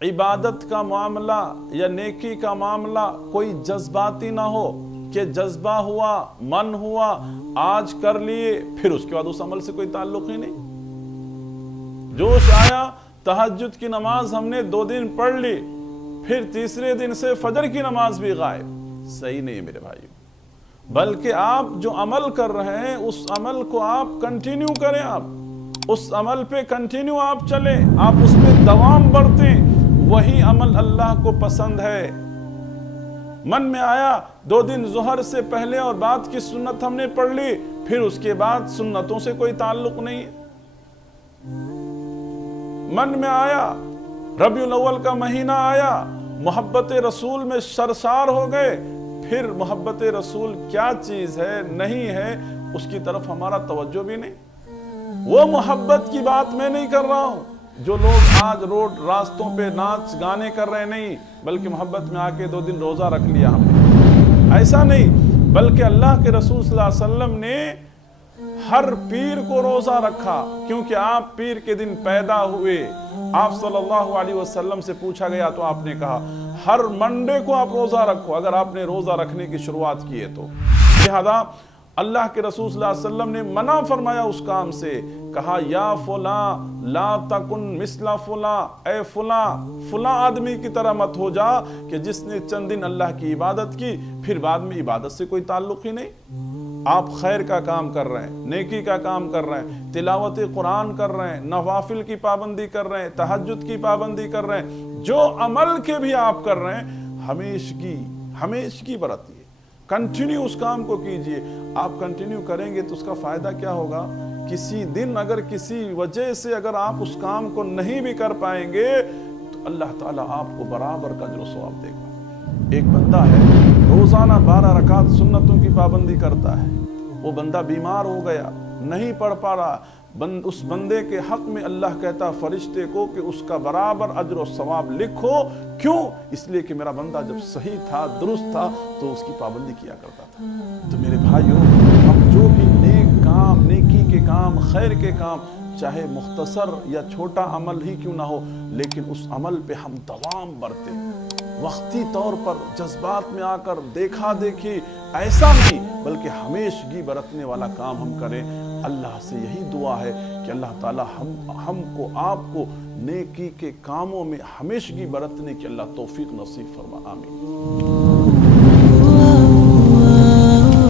عبادت کا معاملہ یا نیکی کا معاملہ کوئی جذباتی نہ ہو کہ جذبہ ہوا، من ہوا، آج کر لیے، پھر اس کے بعد اس عمل سے کوئی تعلق ہی نہیں۔ جوش آیا، تہجد کی نماز ہم نے 2 دن پڑھ لی، پھر تیسرے دن سے فجر کی نماز بھی غائب، صحیح نہیں ہے میرے بھائیو۔ بلکہ آپ جو عمل کر رہے ہیں اس عمل کو آپ کنٹینیو کریں، آپ اس عمل پہ کنٹینیو آپ چلیں، آپ اس پہ دوام برتیں، وہی عمل اللہ کو پسند ہے۔ من میں آیا 2 دن ظہر سے پہلے اور بعد کی سنت ہم نے پڑھ لی، پھر اس کے بعد سنتوں سے کوئی تعلق نہیں ہے۔ من میں آیا ربیع الاول کا مہینہ آیا، محبت رسول میں سرشار ہو گئے، پھر محبت رسول کیا چیز ہے نہیں ہے اس کی طرف ہمارا توجہ بھی نہیں۔ وہ محبت کی بات میں نہیں کر رہا ہوں جو لوگ آج روڈ راستوں پہ ناچ گانے کر رہے نہیں، بلکہ محبت میں آ کے 2 دن روزہ رکھ لیا ہم نے، ایسا نہیں، بلکہ اللہ کے رسول صلی اللہ علیہ وسلم نے ہر پیر کو روزہ رکھا، کیونکہ آپ پیر کے دن پیدا ہوئے۔ آپ صلی اللہ علیہ وسلم سے پوچھا گیا تو آپ نے کہا ہر منڈے کو آپ روزہ رکھو، اگر آپ نے روزہ رکھنے کی شروعات کی ہے تو۔ لہذا اللہ کے رسول صلی اللہ علیہ وسلم نے منع فرمایا اس کام سے، کہا یا فلاں لا تکن مثل فلاں، اے فلاں فلاں آدمی کی طرح مت ہو جا کہ جس نے چند دن اللہ کی عبادت کی پھر بعد میں عبادت سے کوئی تعلق ہی نہیں۔ آپ خیر کا کام کر رہے ہیں، نیکی کا کام کر رہے ہیں، تلاوت قرآن کر رہے ہیں، نوافل کی پابندی کر رہے ہیں، تہجد کی پابندی کر رہے ہیں، جو عمل کے بھی آپ کر رہے ہیں ہمیشگی برتیے، کنٹینیو اس کام کو کیجئے۔ آپ کنٹینیو کریں گے تو اس کا فائدہ کیا ہوگا؟ کسی دن اگر کسی وجہ سے اگر آپ اس کام کو نہیں بھی کر پائیں گے تو اللہ تعالیٰ آپ کو برابر کا اجر و ثواب دے گا۔ ایک بندہ ہے روزانہ 12 رکعت سنتوں کی پابندی کرتا ہے، وہ بندہ بیمار ہو گیا، نہیں پڑھ پا رہا، اس بندے کے حق میں اللہ کہتا فرشتے کو کہ اس کا برابر اجر و ثواب لکھو، کیوں؟ اس لیے کہ میرا بندہ جب صحیح تھا، درست تھا تو اس کی پابندی کیا کرتا تھا۔ تو میرے بھائیوں، ہم جو بھی نیک کام، نیکی کے کام، خیر کے کام، چاہے مختصر یا چھوٹا عمل ہی کیوں نہ ہو، لیکن اس عمل پہ ہم دوام برتے، وقتی طور پر جذبات میں آ کر دیکھا دیکھی ایسا نہیں، بلکہ ہمیشگی برتنے والا کام ہم کریں۔ اللہ سے یہی دعا ہے کہ اللہ تعالی ہم کو، آپ کو نیکی کے کاموں میں ہمیشگی برتنے کی اللہ توفیق نصیب فرما، آمین۔